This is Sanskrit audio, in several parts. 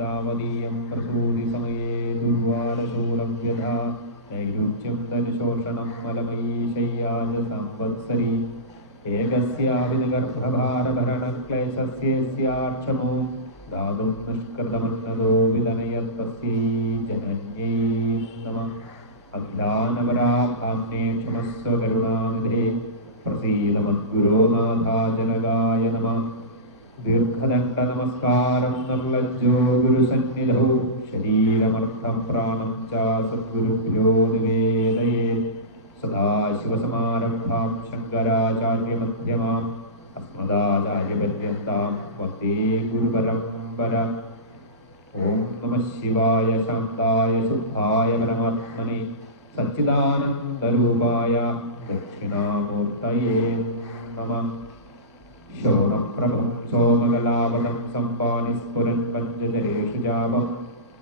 तावदीयं प्रसूतिसमये दुर्वारशूलं यथा नैरुच्यं धनुशोषणं मलमयी शय्या च संवत्सरी एकस्याविदगर्भभारभरणक्लेशस्येस्याक्षमो दातुं निष्कृतमन्नदो विदनयत्तस्यै जनन्यै नमः अखिलानवराभाम्ने क्षमस्व करुणानिधे प्रसीदमद्गुरो नाथा जनगाय नमः दीर्घदण्डनमस्कारं निर्लज्जो गुरुसन्निधौ। शरीरमर्थं प्राणं च सद्गुरुभ्यो निवेदयेत् सदाशिवसमारम्भां शङ्कराचार्यमध्यमाम् अस्मदाचार्यपर्यन्तां वन्दे गुरुपरम्परा। ॐ नमः शिवाय शान्ताय शुद्धाय परमात्मने सच्चिदानन्दरूपाय दक्षिणामूर्तये नमः शोणं प्रभुं सोमलावणं सम्पानिस्फुरन्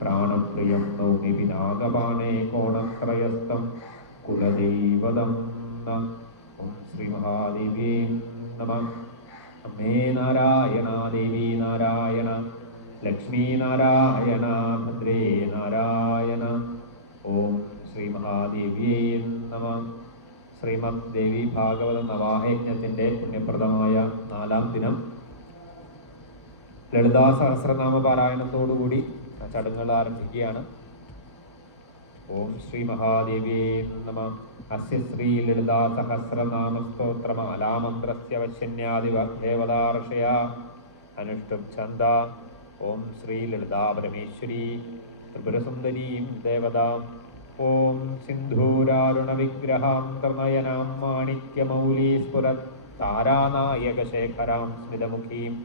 प्राणप्रियं नौमि विनागपाने कोणत्रयस्थं। कुलदैवतं नमः। मे नारायण देवी नारायण। लक्ष्मीनारायणद्रे नारायण। ॐ श्रीमहादेव्यै नमः। ശ്രീമദ് ദേവി ഭാഗവത നവാഹയജ്ഞത്തിന്റെ പുണ്യപ്രദമായ നാലാം ദിനം. ലളിതാ സഹസ്രനാമ പാരായണത്തോടുകൂടി ചടങ്ങുകൾ ആരംഭിക്കുകയാണ്. ഓം ശ്രീ മഹാദേവിയേ നമ. അസ്യ ശ്രീ ലളിതാ സഹസ്രനാമ സ്തോത്രമാലാമന്ത്രസ്യ വശന്യാദിവ ദേവതാർഷയ. അനുഷ്ഠുപ് ഛന്ദ. ഓം ശ്രീ ലളിതാ പരമേശ്വരി ത്രിപുരസുന്ദരീം ദേവതാം. ॐ सिन्धूरारुणविग्रहां प्रनयनां माणिक्यमौलीस्फुरत् तारानायकशेखरां स्मिदमुखीम्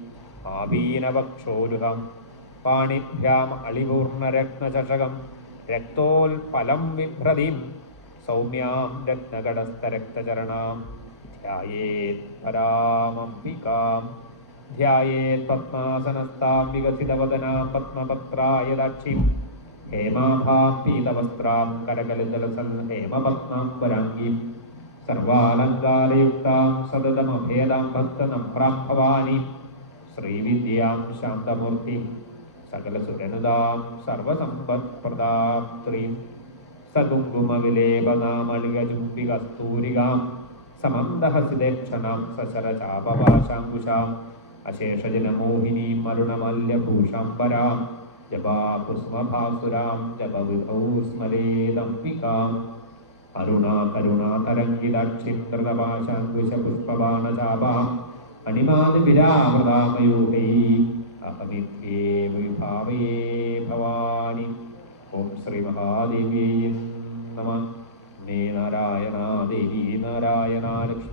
पाणिभ्याम् अलिपूर्णरत्नचषकं रक्तोल्पलं बिभ्रतीं सौम्यां रत्नगस्थरक्तचरणां ध्यायेत्परामम्पिकां ध्यायेत् पद्मासनस्तां विकसितवदनां पद्मपत्राय दाक्षिम् വികസിതവദനാം പത്മപത്രായദാക്ഷിം ഹേമാഭാം പീതവസ്ത്രാം കരകലിതലസൻ ഹേമപത്നാം വരാംഗീം സർവാലങ്കാരയുക്താം സതതമഭേദാം ഭക്തനമ്രാം ഭവാനി ശ്രീവിദ്യാം ശാന്തമൂർത്തി. സകലസുരനുതാം സർവസമ്പത്പ്രദാത്രീം സകുങ്കുമവിലേപനാമളികചുംബികസ്തൂരികാം സമന്തഹസിദേക്ഷണാം സശരചാപപാശാങ്കുശാം അശേഷജനമോഹിനീം അരുണമല്യഭൂഷാംബരാം ജപാപുസ്മഭാസുരാം ജപവിഭൗ സ്മരേദംബികാം അരുണാ കരുണാതരംഗിതാക്ഷിം തൃതപാശാങ്കുശപുഷ്പബാണശാപാം അണിമാത് വിരാമൃതാമയൂഹൈ അഹമിത്യേ വിഭാവയേ ഭവാനി ഓം ശ്രീ മഹാദേവി നമ നേ നാരായണ ദേവി നാരായണ ലക്ഷ്മി